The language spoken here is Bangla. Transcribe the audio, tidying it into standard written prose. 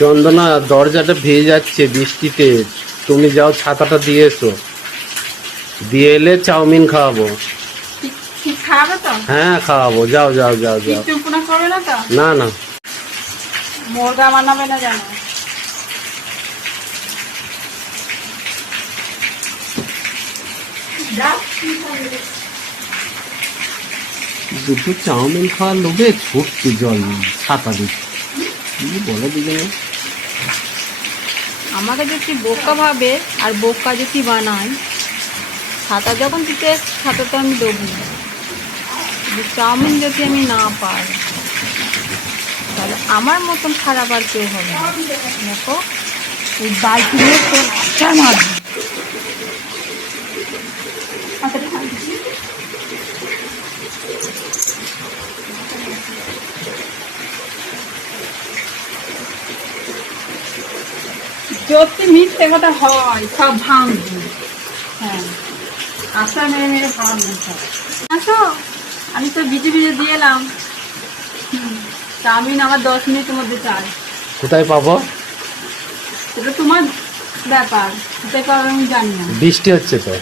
চন্দনা, দরজাটা ভেজে যাচ্ছে বৃষ্টিতে, তুমি যাও ছাতাটা দিয়ে এসো, দিয়ে এলে চাউমিন খাওয়াবো। খাবে তো? হ্যাঁ খাওয়াবো, যাও যাও যাও যাও। চুপনা করবে না তো? না না। মুরগা বানাবে না জানো? দুটো চাউমিন খাওয়ার লোভে ছুটছে জল ছাতা দিচ্ছে, কি বলে দিকে। আমাকে যদি বোকা ভাবে আর বোকা যদি বানায়, ছাতা যখন দিতে ছাতা তো আমি দেবো না। চাউমিন যদি আমি না পাই তাহলে আমার মতন খারাপ আর কেউ হবে না। দেখো এই বাইক নিয়ে মারবে। যদি মিথ্যে কথা হয় সব ভাঙবে। হ্যাঁ, আশা মেরে মেরে ভাঙবে সব। আসো, আমি তো ভিজে ভিজে দিয়ে এলাম। চাউমিন আমার 10 মিনিটের মধ্যে চাই। কোথায় পাবো? সেটা তোমার ব্যাপার, কোথায় পাবো আমি জানি না। বৃষ্টি হচ্ছে তো।